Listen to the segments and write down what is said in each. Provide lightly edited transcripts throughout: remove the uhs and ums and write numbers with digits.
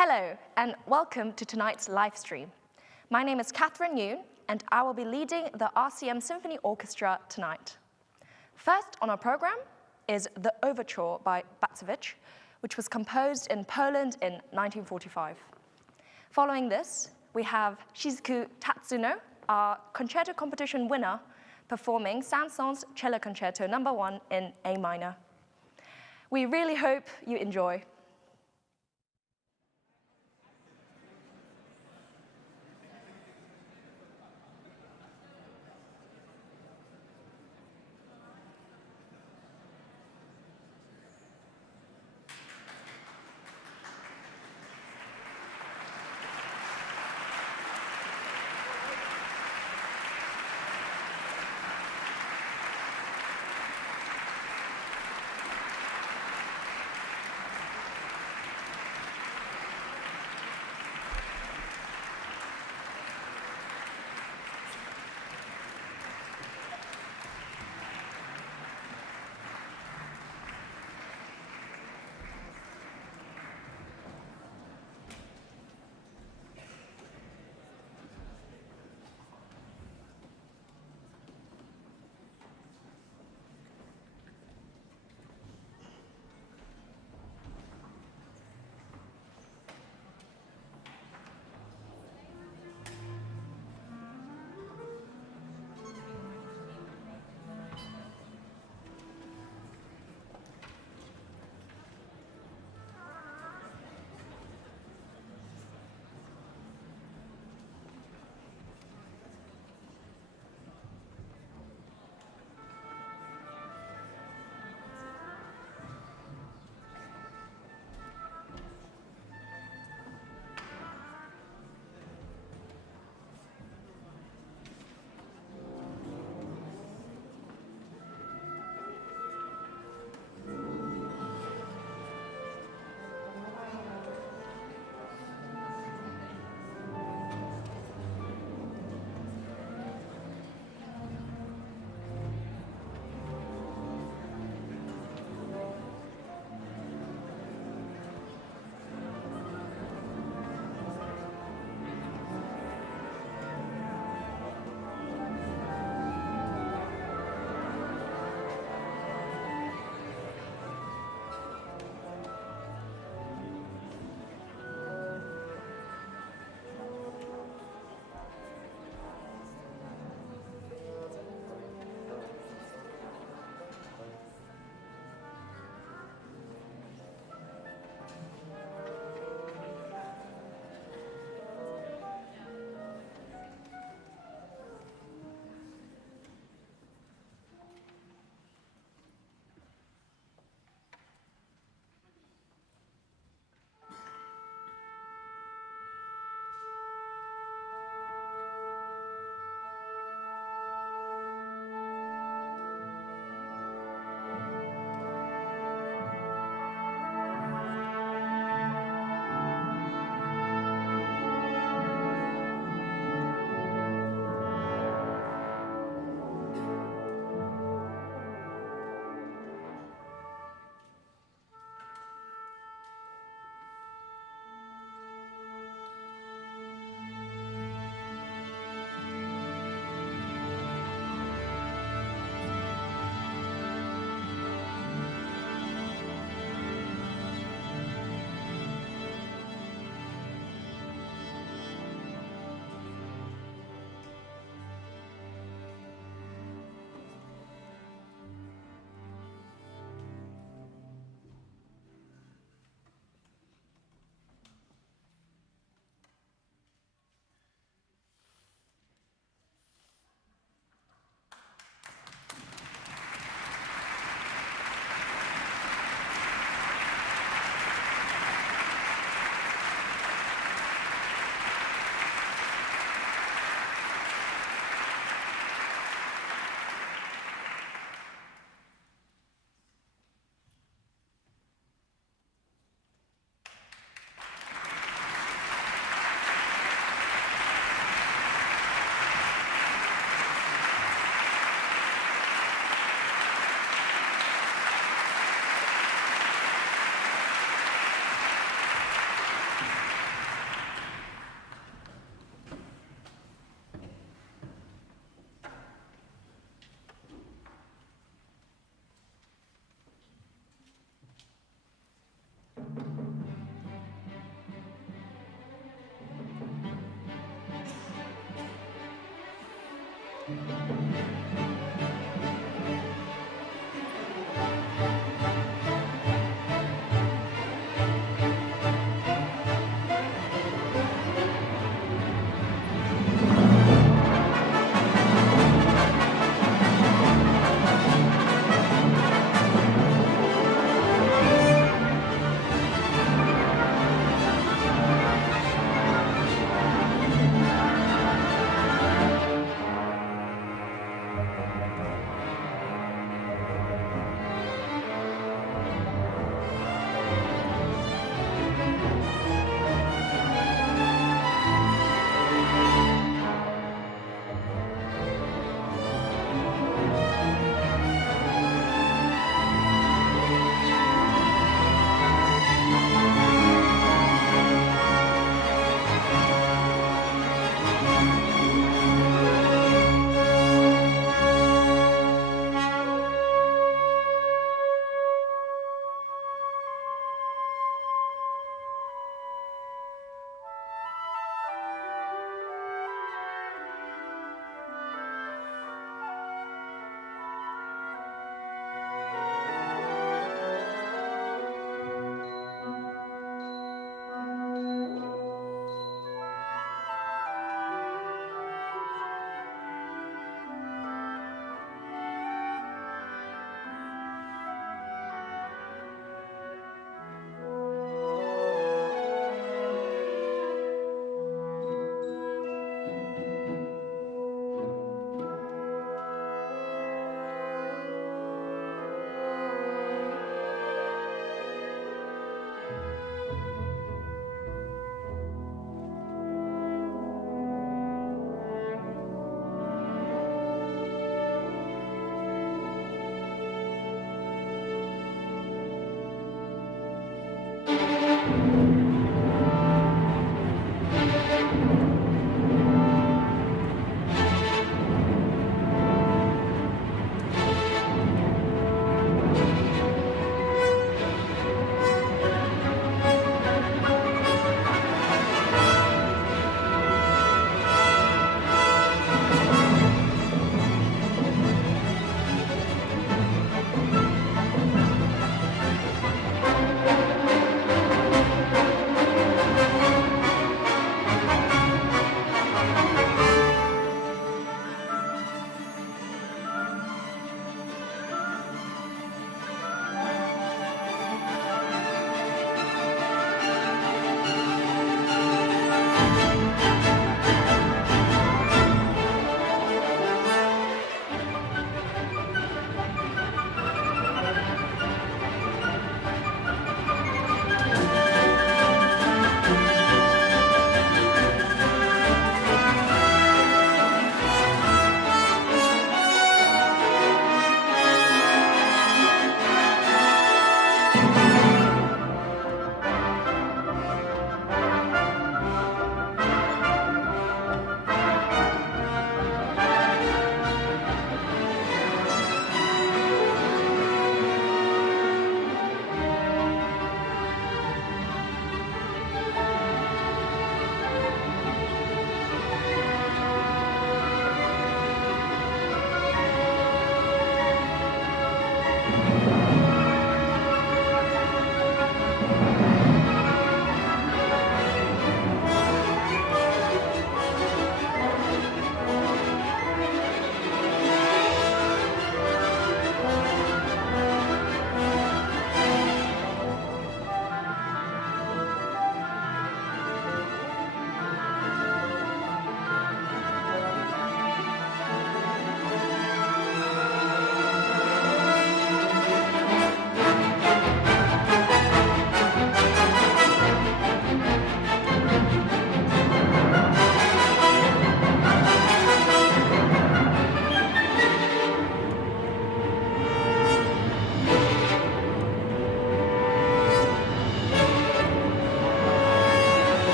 Hello, and welcome to tonight's live stream. My name is Catherine Yoon, and I will be leading the RCM Symphony Orchestra tonight. First on our program is the Overture by Bacewicz, which was composed in Poland in 1945. Following this, we have Shizuku Tatsuno, our concerto competition winner, performing Saint-Saëns Cello Concerto No. 1 in A minor. We really hope you enjoy.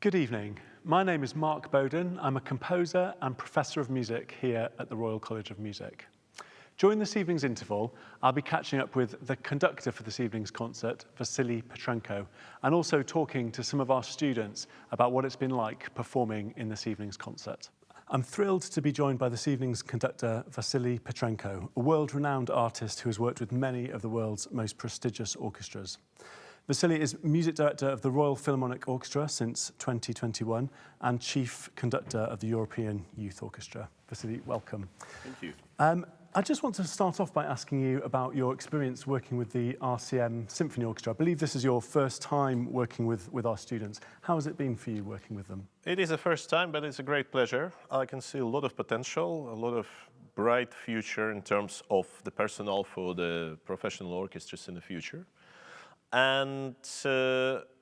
Good evening. My name is Mark Bowden. I'm a composer and professor of music here at the Royal College of Music. During this evening's interval, I'll be catching up with the conductor for this evening's concert, Vasily Petrenko, and also talking to some of our students about what it's been like performing in this evening's concert. I'm thrilled to be joined by this evening's conductor, Vasily Petrenko, a world-renowned artist who has worked with many of the world's most prestigious orchestras. Vasily is music director of the Royal Philharmonic Orchestra since 2021 and chief conductor of the European Youth Orchestra. Vasily, welcome. Thank you. I just want to start off by asking you about your experience working with the RCM Symphony Orchestra. I believe this is your first time working with our students. How has it been for you working with them? It is a first time, but it's a great pleasure. I can see a lot of potential, a lot of bright future in terms of the personnel for the professional orchestras in the future. And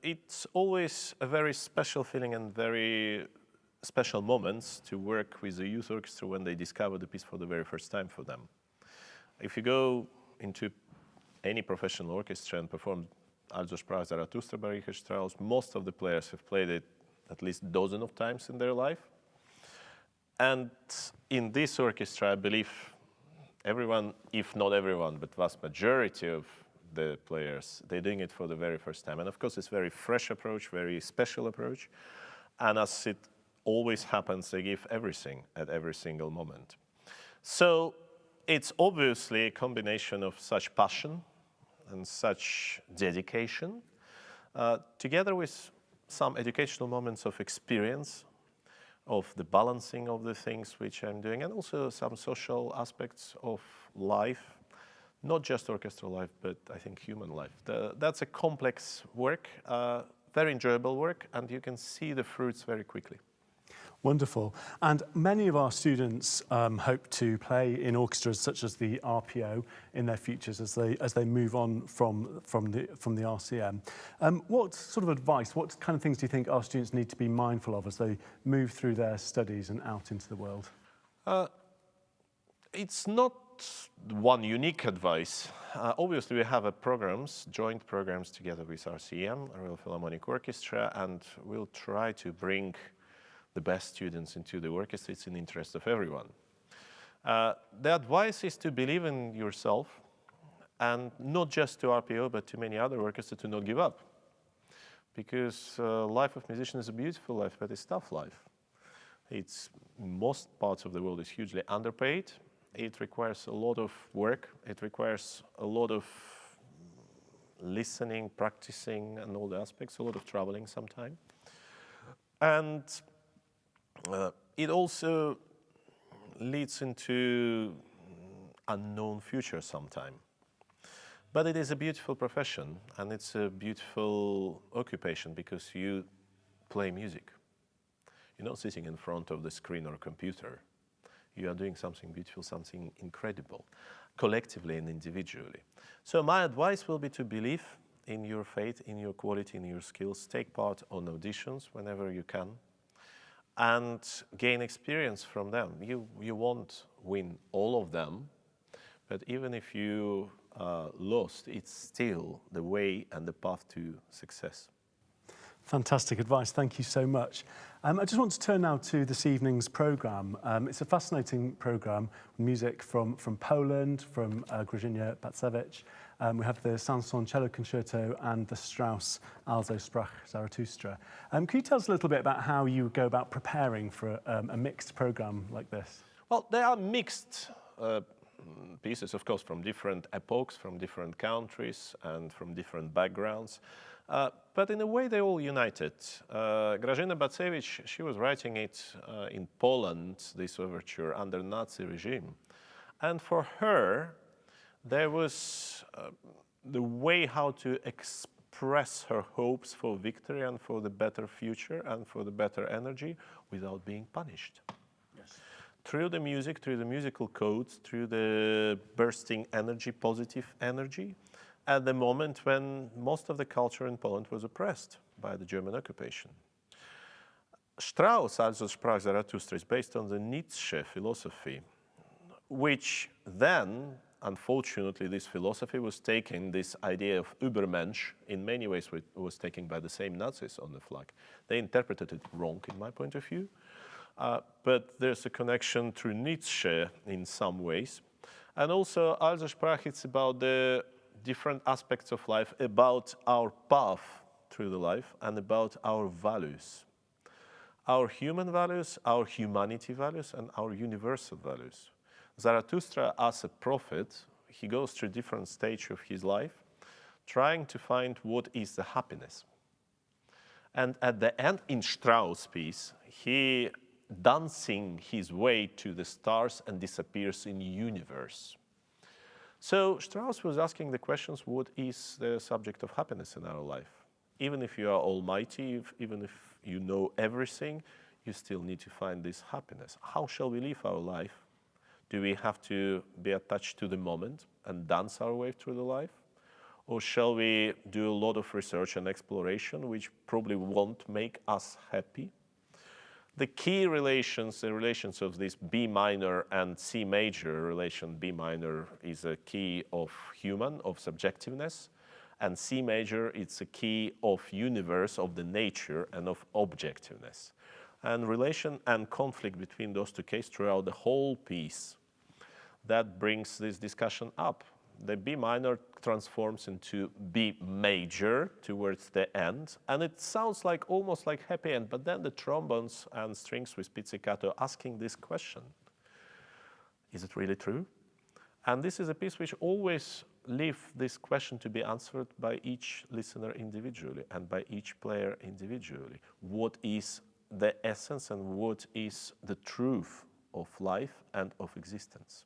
it's always a very special feeling and very special moments to work with the youth orchestra when they discover the piece for the very first time for them. If you go into any professional orchestra and perform Also, sprach, Zarathustra by Richard Strauss, most of the players have played it at least a dozen of times in their life. And in this orchestra, I believe everyone, if not everyone, but vast majority of the players, they're doing it for the very first time. And of course, it's a very fresh approach, very special approach. And as it always happens, they give everything at every single moment. So it's obviously a combination of such passion and such dedication, together with some educational moments of experience, of the balancing of the things which I'm doing, and also some social aspects of life. Not just orchestral life, but I think human life. That's a complex work, very enjoyable work, and you can see the fruits very quickly. Wonderful. And many of our students hope to play in orchestras such as the RPO in their futures as they move on from the RCM. What sort of advice, what kind of things do you think our students need to be mindful of as they move through their studies and out into the world? It's not one unique advice. Obviously, we have joint programs together with RCM, Royal Philharmonic Orchestra, and we'll try to bring the best students into the orchestra. It's in the interest of everyone. The advice is to believe in yourself, and not just to RPO, but to many other orchestras, to not give up. Because life of musician is a beautiful life, but it's a tough life. It's, in most parts of the world, is hugely underpaid. It requires a lot of work. It requires a lot of listening, practicing, and all the aspects, a lot of traveling sometimes. And it also leads into unknown future sometime. But it is a beautiful profession, and it's a beautiful occupation because you play music. You're not sitting in front of the screen or computer. You are doing something beautiful, something incredible, collectively and individually. So my advice will be to believe in your faith, in your quality, in your skills. Take part on auditions whenever you can, and gain experience from them. You won't win all of them, but even if you lost, it's still the way and the path to success. Fantastic advice, thank you so much. I just want to turn now to this evening's programme. It's a fascinating programme, music from Poland, from Grażyna Bacewicz. We have the Saint-Saëns Cello Concerto and the Strauss Also, sprach, Zarathustra. Can you tell us a little bit about how you go about preparing for a mixed programme like this? Well, they are mixed pieces, of course, from different epochs, from different countries, and from different backgrounds. But in a way, they're all united. Grażyna Bacewicz, she was writing it in Poland, this overture, under Nazi regime. And for her, there was the way how to express her hopes for victory and for the better future and for the better energy without being punished. Yes. Through the music, through the musical codes, through the bursting energy, positive energy, at the moment when most of the culture in Poland was oppressed by the German occupation. Strauss Also, sprach, Zarathustra is based on the Nietzsche philosophy, which then unfortunately, this philosophy was taken, this idea of Übermensch, in many ways was taken by the same Nazis on the flag. They interpreted it wrong, in my point of view. But there's a connection through Nietzsche in some ways. And also, Also Sprach, it's about the different aspects of life, about our path through the life, and about our values. Our human values, our humanity values, and our universal values. Zarathustra, as a prophet, he goes through different stages of his life, trying to find what is the happiness. And at the end, in Strauss' piece, he dancing his way to the stars and disappears in the universe. So Strauss was asking the questions, what is the subject of happiness in our life? Even if you are almighty, even if you know everything, you still need to find this happiness. How shall we live our life? Do we have to be attached to the moment and dance our way through the life? Or shall we do a lot of research and exploration, which probably won't make us happy? The key relations, the relations of this B minor and C major relation, B minor is a key of human, of subjectiveness, and C major, it's a key of universe, of the nature, and of objectiveness. And relation and conflict between those two cases throughout the whole piece, that brings this discussion up. The B minor transforms into B major towards the end, and it sounds like almost like happy end, but then the trombones and strings with pizzicato asking this question. Is it really true? And this is a piece which always leaves this question to be answered by each listener individually and by each player individually. What is the essence and what is the truth of life and of existence?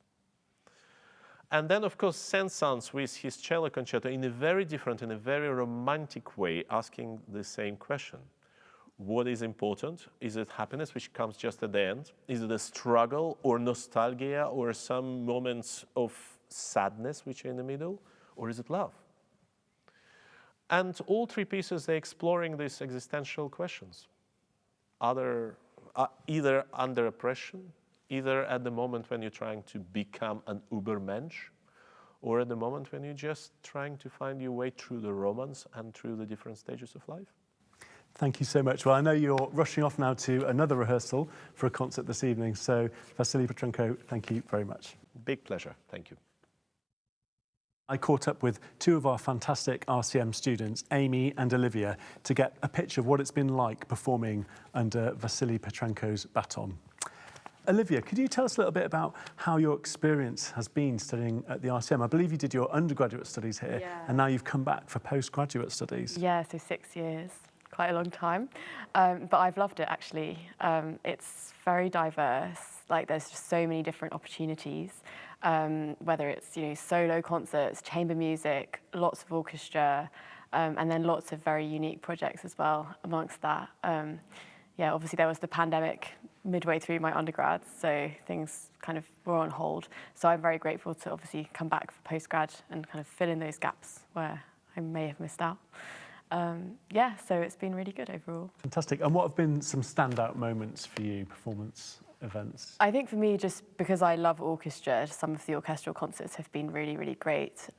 And then, of course, Saint-Saëns with his cello concerto in a very different, in a very romantic way, asking the same question. What is important? Is it happiness, which comes just at the end? Is it a struggle or nostalgia or some moments of sadness which are in the middle? Or is it love? And all three pieces, they're exploring these existential questions. Either under oppression, either at the moment when you're trying to become an Übermensch, or at the moment when you're just trying to find your way through the romance and through the different stages of life. Thank you so much. Well, I know you're rushing off now to another rehearsal for a concert this evening, so Vasily Petrenko, thank you very much. Big pleasure. Thank you. I caught up with two of our fantastic RCM students, Amy and Olivia, to get a picture of what it's been like performing under Vasily Petrenko's baton. Olivia, could you tell us a little bit about how your experience has been studying at the RCM? I believe you did your undergraduate studies here, and now you've come back for postgraduate studies. Yeah, so 6 years, quite a long time. But I've loved it, actually. It's very diverse. Like, there's just so many different opportunities, whether it's, solo concerts, chamber music, lots of orchestra, and then lots of very unique projects as well amongst that. Yeah, obviously there was the pandemic midway through my undergrad, so things kind of were on hold. So I'm very grateful to obviously come back for postgrad and kind of fill in those gaps where I may have missed out. Yeah, so it's been really good overall. Fantastic. And what have been some standout moments for you, performance events? I think for me, just because I love orchestra, some of the orchestral concerts have been really, really great.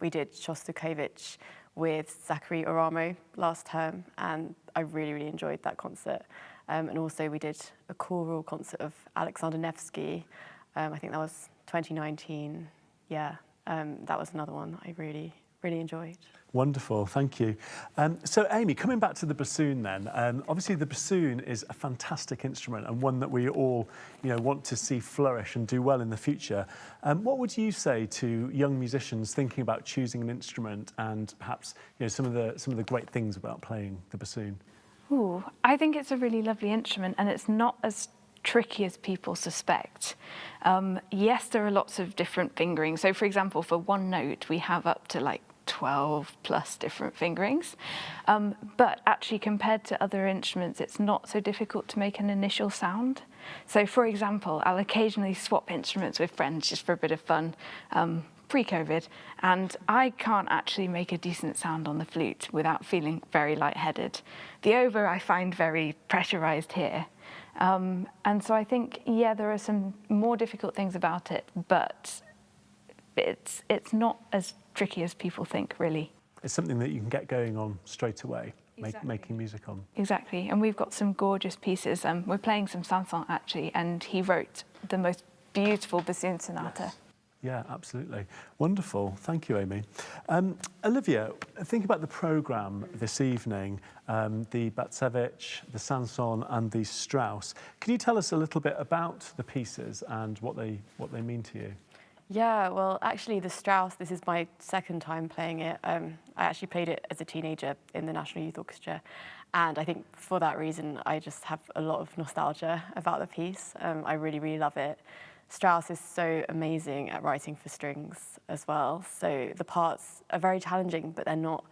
We did Shostakovich with Zachary Oramo last term, and I really, really enjoyed that concert. And also we did a choral concert of Alexander Nevsky. I think that was 2019. Yeah, that was another one I really, really enjoyed. Wonderful, thank you. So Amy, coming back to the bassoon then, obviously the bassoon is a fantastic instrument and one that we all want to see flourish and do well in the future. What would you say to young musicians thinking about choosing an instrument and perhaps some of the great things about playing the bassoon? Ooh, I think it's a really lovely instrument and it's not as tricky as people suspect. Yes, there are lots of different fingerings. So for example, for one note, we have up to like 12 plus different fingerings. But actually compared to other instruments, it's not so difficult to make an initial sound. So for example, I'll occasionally swap instruments with friends just for a bit of fun, pre-COVID, and I can't actually make a decent sound on the flute without feeling very lightheaded. The oboe I find very pressurized here. And so I think, yeah, there are some more difficult things about it, but it's not as tricky as people think, really. It's something that you can get going on straight away, Exactly. making music on. Exactly, and we've got some gorgeous pieces. We're playing some Saint-Saëns actually, and he wrote the most beautiful bassoon sonata. Yes. Yeah, absolutely. Wonderful. Thank you, Amy. Olivia, think about the programme this evening, the Bacewicz, the Saint-Saëns and the Strauss. Can you tell us a little bit about the pieces and what they mean to you? Yeah, well, actually, the Strauss, this is my second time playing it. I actually played it as a teenager in the National Youth Orchestra. And I think for that reason, I just have a lot of nostalgia about the piece. I really, really love it. Strauss is so amazing at writing for strings as well. So the parts are very challenging, but they're not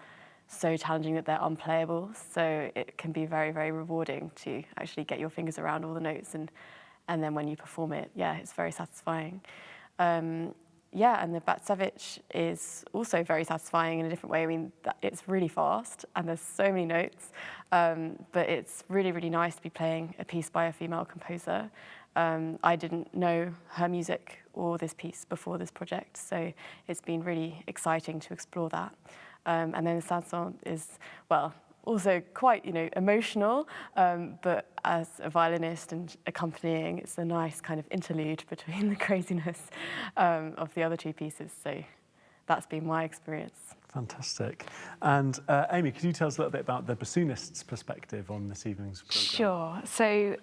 so challenging that they're unplayable. So it can be very, very rewarding to actually get your fingers around all the notes. And then when you perform it, yeah, it's very satisfying. Yeah, and the Bacewicz is also very satisfying in a different way. I mean, it's really fast and there's so many notes, but it's really, really nice to be playing a piece by a female composer. I didn't know her music or this piece before this project, so it's been really exciting to explore that. And then the Saint-Saëns is, well, also quite, emotional, but as a violinist and accompanying, it's a nice kind of interlude between the craziness of the other two pieces. So that's been my experience. Fantastic. And Amy, could you tell us a little bit about the bassoonist's perspective on this evening's programme? Sure. So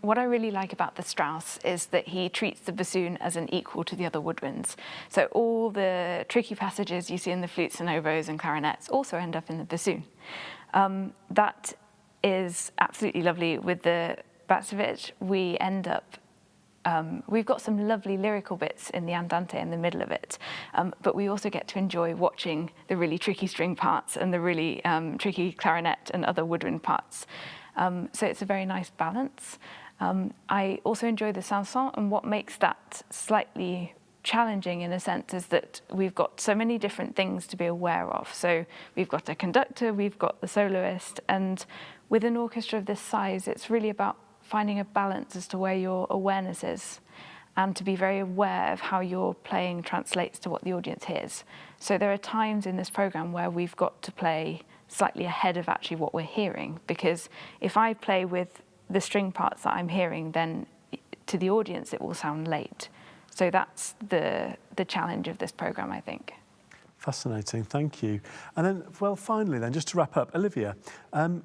what I really like about the Strauss is that he treats the bassoon as an equal to the other woodwinds. So all the tricky passages you see in the flutes and oboes and clarinets also end up in the bassoon. That is absolutely lovely. With the Bacewicz, we end up we've got some lovely lyrical bits in the andante in the middle of it, but we also get to enjoy watching the really tricky string parts and the really tricky clarinet and other woodwind parts. So it's a very nice balance. I also enjoy the Saint-Saëns, and what makes that slightly challenging in a sense is that we've got so many different things to be aware of. So we've got a conductor, we've got the soloist, and with an orchestra of this size, it's really about finding a balance as to where your awareness is and to be very aware of how your playing translates to what the audience hears. So there are times in this programme where we've got to play slightly ahead of actually what we're hearing, because if I play with the string parts that I'm hearing, then to the audience it will sound late. So that's the challenge of this programme, I think. Fascinating, thank you. And then, well, finally then, just to wrap up, Olivia,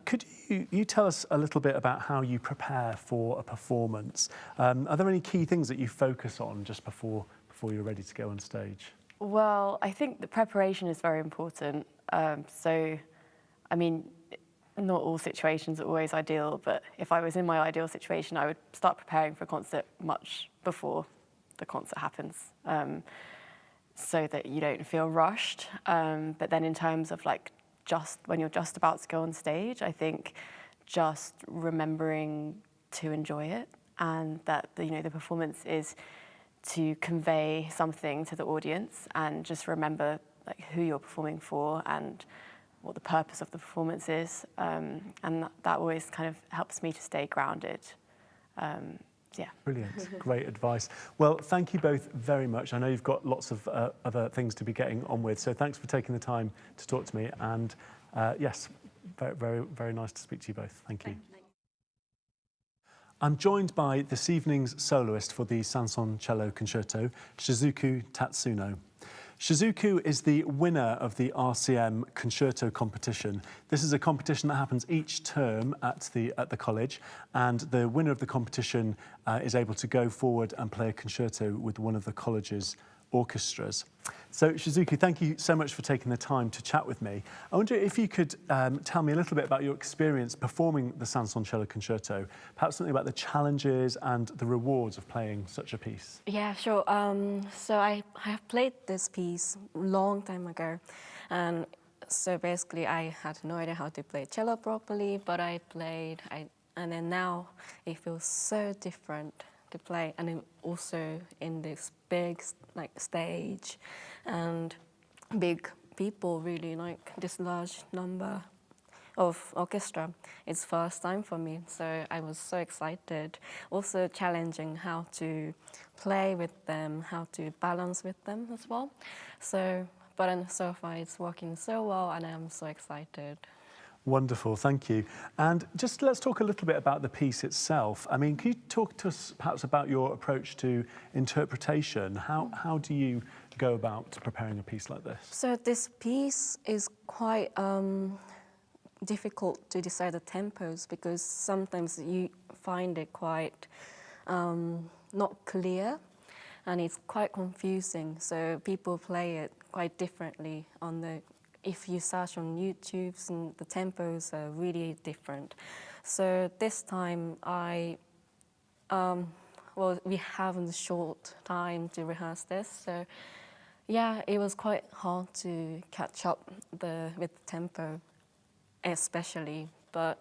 could you tell us a little bit about how you prepare for a performance? Are there any key things that you focus on just before you're ready to go on stage? Well, I think the preparation is very important. So, I mean, not all situations are always ideal, but if I was in my ideal situation, I would start preparing for a concert much before the concert happens, so that you don't feel rushed. But then in terms of just when you're just about to go on stage, I think just remembering to enjoy it, and that the performance is to convey something to the audience, and just remember who you're performing for and what the purpose of the performance is, and that always kind of helps me to stay grounded. Yeah. Brilliant, great advice. Well, thank you both very much. I know you've got lots of other things to be getting on with, so thanks for taking the time to talk to me. And yes, very, very, very nice to speak to you both. Thank you. I'm joined by this evening's soloist for the Saint-Saëns Cello Concerto, Shizuku Tatsuno. Shizuku is the winner of the RCM Concerto Competition. This is a competition that happens each term at the college, and the winner of the competition is able to go forward and play a concerto with one of the college's orchestras. So Shizuku, thank you so much for taking the time to chat with me. I wonder if you could tell me a little bit about your experience performing the Saint-Saëns Cello Concerto, perhaps something about the challenges and the rewards of playing such a piece. Yeah, sure. So I have played this piece a long time ago, and so basically I had no idea how to play cello properly, but I played, and then now it feels so different to play, and then also in this big stage and big people, really this large number, of orchestra. It's first time for me, so I was so excited. Also challenging how to play with them, how to balance with them as well. But so far it's working so well, and I'm so excited. Wonderful, thank you. And just let's talk a little bit about the piece itself. I mean, can you talk to us perhaps about your approach to interpretation? How do you go about preparing a piece like this? So this piece is quite difficult to decide the tempos, because sometimes you find it quite not clear, and it's quite confusing. So people play it quite differently if you search on YouTube, and the tempos are really different. So this time we have a short time to rehearse this, so yeah, it was quite hard to catch up with the tempo, especially. But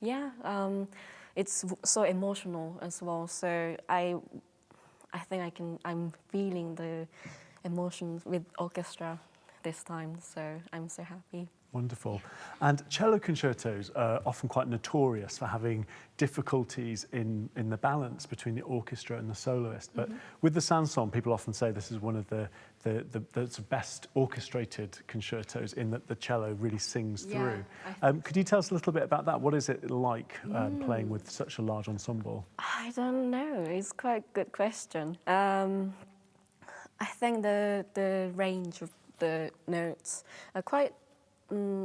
yeah, it's so emotional as well. So I think I'm feeling the emotions with orchestra this time, so I'm so happy. Wonderful. And cello concertos are often quite notorious for having difficulties in the balance between the orchestra and the soloist. But with the Saint-Saëns, people often say this is one of the best orchestrated concertos, in that the cello really sings through. Could you tell us a little bit about that? What is it like playing with such a large ensemble? I don't know. It's quite a good question. I think the range of the notes are quite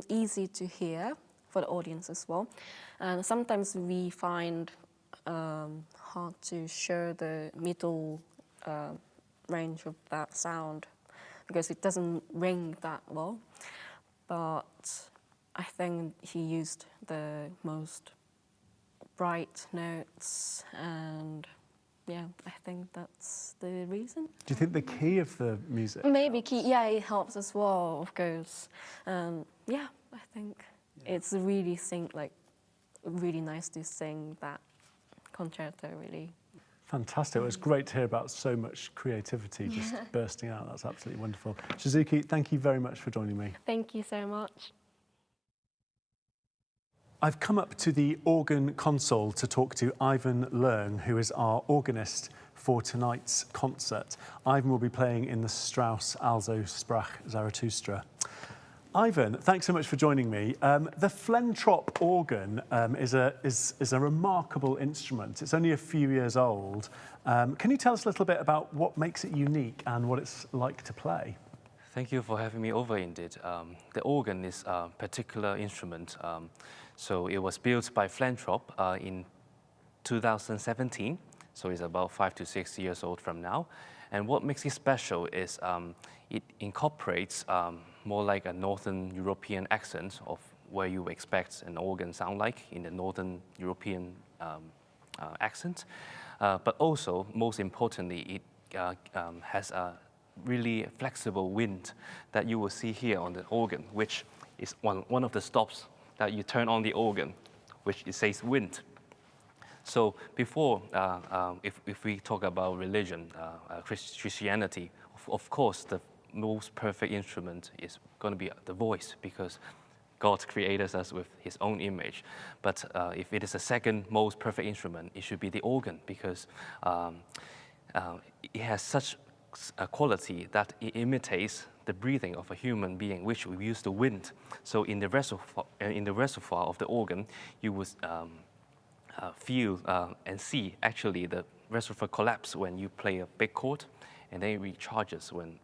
easy to hear for the audience as well. And sometimes we find hard to share the middle range of that sound, because it doesn't ring that well. But I think he used the most bright notes, and yeah, I think that's the reason. Do you think the key of the music? Maybe key, yeah, it helps as well, of course. Yeah, I think it's really nice to sing that concerto, really. Fantastic. Well, it's great to hear about so much creativity just bursting out. That's absolutely wonderful. Shizuku, thank you very much for joining me. Thank you so much. I've come up to the organ console to talk to Ivan Leung, who is our organist for tonight's concert. Ivan will be playing in the Strauss Also, Sprach, Zarathustra. Ivan, thanks so much for joining me. The Flentrop organ is a remarkable instrument. It's only a few years old. Can you tell us a little bit about what makes it unique and what it's like to play? Thank you for having me over, indeed. The organ is a particular instrument. So it was built by Flentrop in 2017. So it's about 5 to 6 years old from now. And what makes it special is it incorporates more like a Northern European accent of where you expect an organ sound like in the Northern European accent. But also, most importantly, it has a really flexible wind that you will see here on the organ, which is one of the stops that you turn on the organ, which it says wind. So before, if we talk about religion, Christianity, of course, the most perfect instrument is going to be the voice, because God created us with his own image. But if it is the second most perfect instrument, it should be the organ, because it has such a quality that it imitates the breathing of a human being, which we use the wind. So in the reservoir of the organ, you would feel and see actually the reservoir collapse when you play a big chord, and then it recharges when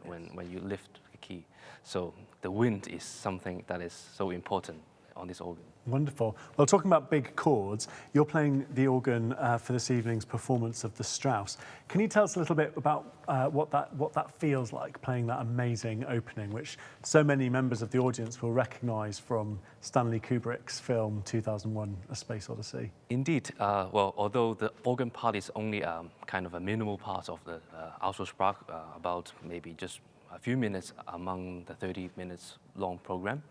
you lift the key. So the wind is something that is so important on this organ. Wonderful. Well, talking about big chords, you're playing the organ for this evening's performance of the Strauss. Can you tell us a little bit about what that feels like, playing that amazing opening, which so many members of the audience will recognise from Stanley Kubrick's film 2001: A Space Odyssey? Indeed. Well, although the organ part is only kind of a minimal part of the Also Sprach, about maybe just a few minutes among the 30 minutes long program,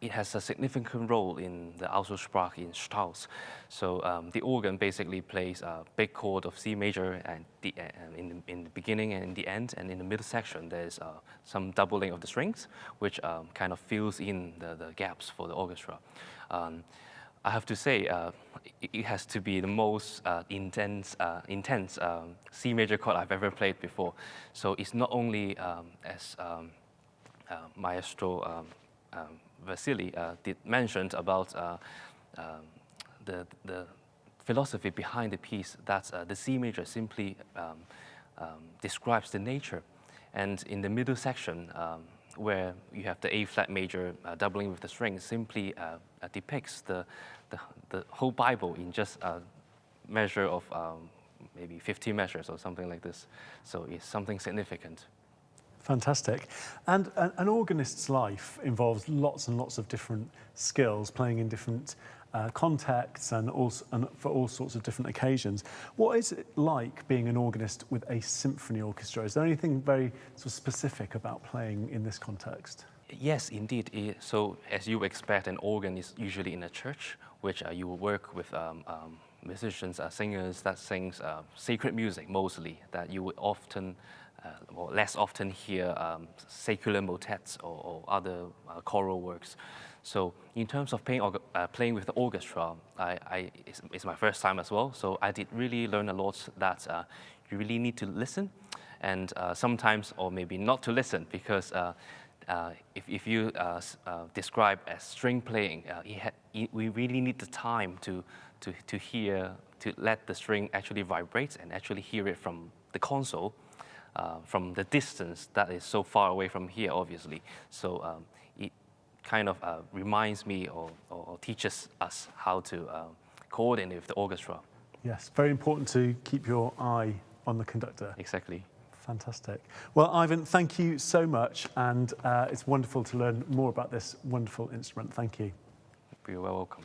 it has a significant role in the Also Sprach in Strauss. So the organ basically plays a big chord of C major and in the beginning and in the end, and in the middle section there's some doubling of the strings, which kind of fills in the gaps for the orchestra. I have to say, it has to be the most intense C major chord I've ever played before. So it's not only as Maestro Vasily did mention about the philosophy behind the piece, that the C major simply describes the nature. And in the middle section, where you have the A flat major doubling with the strings, simply depicts the whole Bible in just a measure of maybe 50 measures or something like this. So it's something significant. Fantastic. And an organist's life involves lots and lots of different skills, playing in different contexts and for all sorts of different occasions. What is it like being an organist with a symphony orchestra? Is there anything very sort of specific about playing in this context? Yes, indeed. So as you expect, an organ is usually in a church, which you will work with musicians, singers that sings sacred music mostly, that you would often or less often hear secular motets or other choral works. So in terms of playing with the orchestra, it's my first time as well, so I did really learn a lot that you really need to listen, and sometimes, or maybe not to listen, because if you describe as string playing, we really need the time to hear, to let the string actually vibrate and actually hear it from the console, from the distance that is so far away from here, obviously. So it kind of reminds me or teaches us how to coordinate with the orchestra. Yes, very important to keep your eye on the conductor. Exactly. Fantastic. Well, Ivan, thank you so much, and it's wonderful to learn more about this wonderful instrument. Thank you. You're welcome.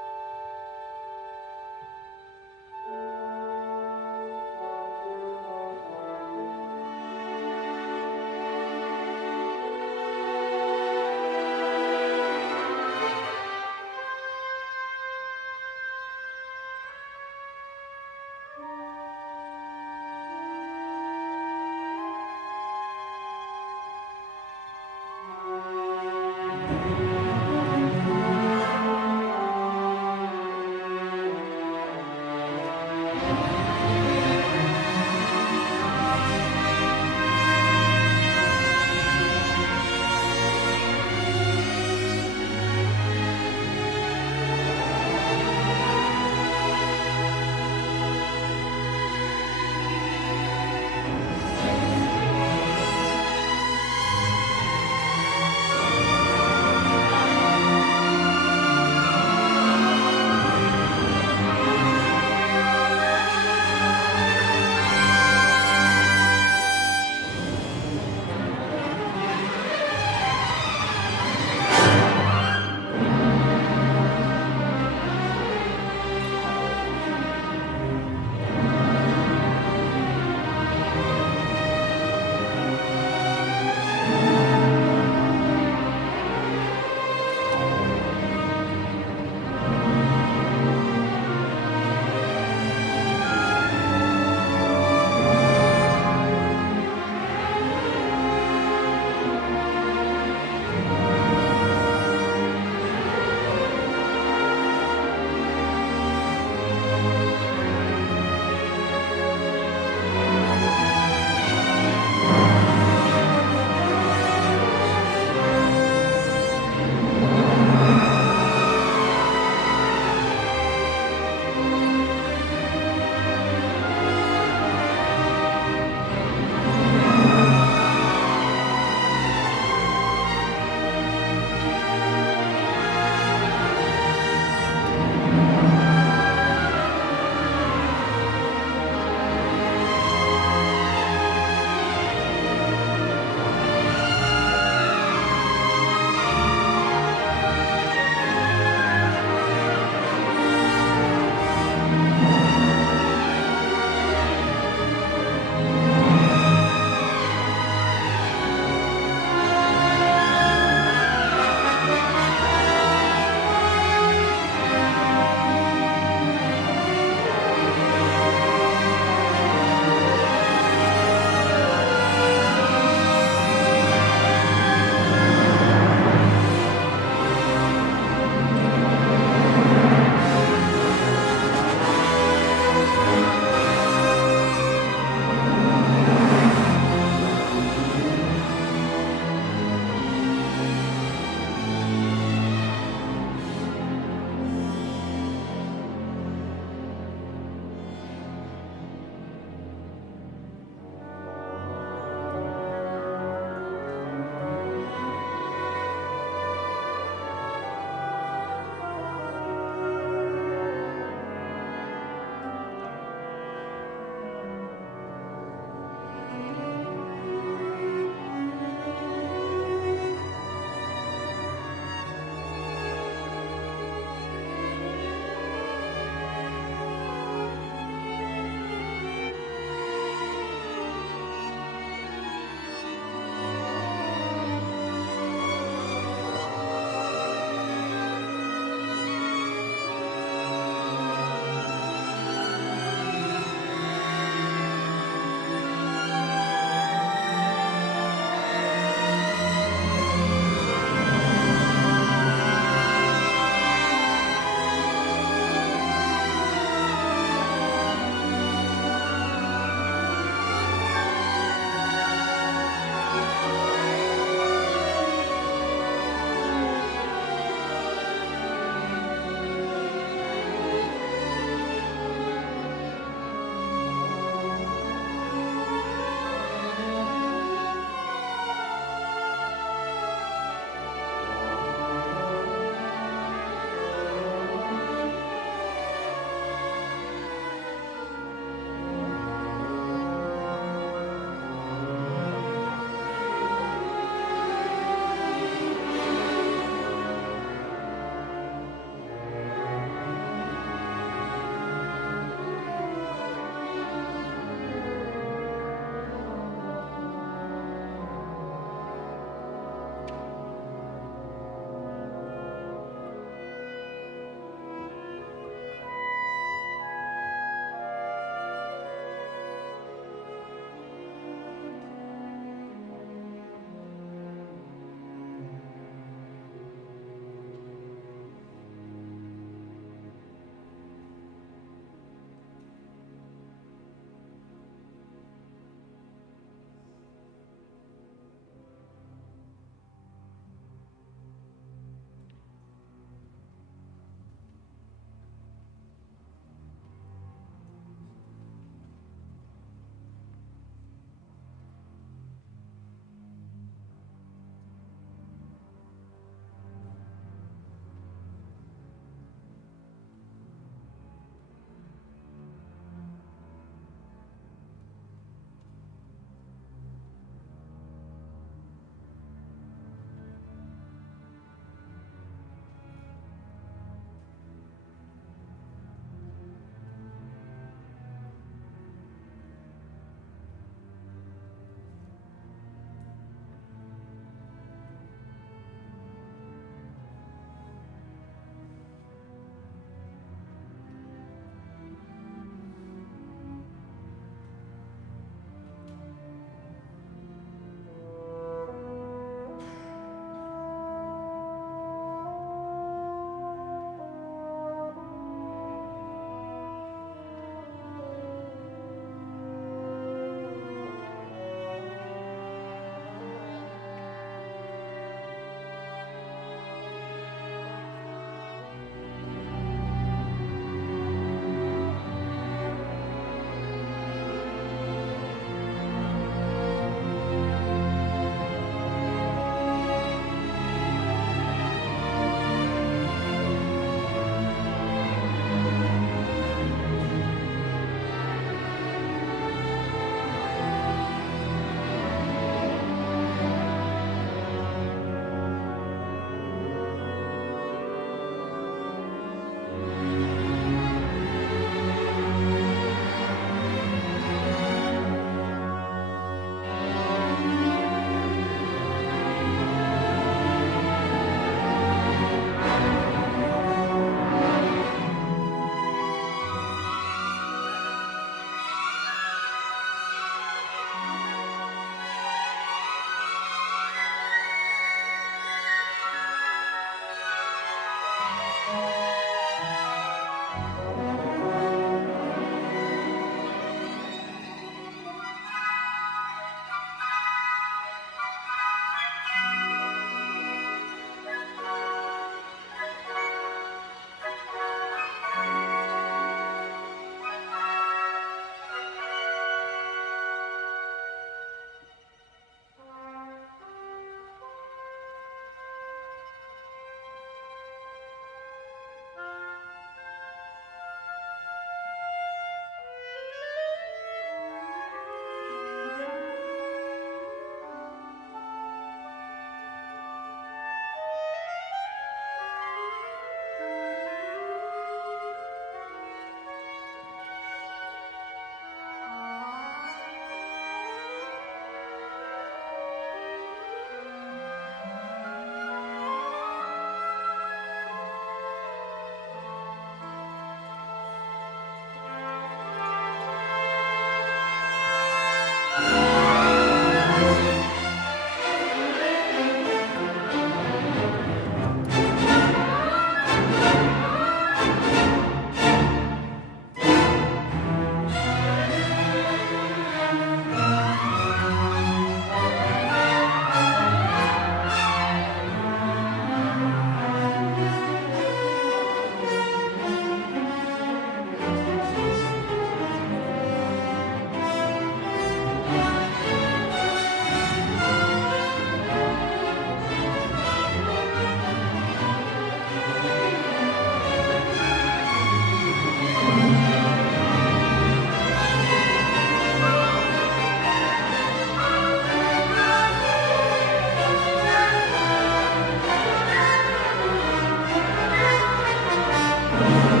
Thank you.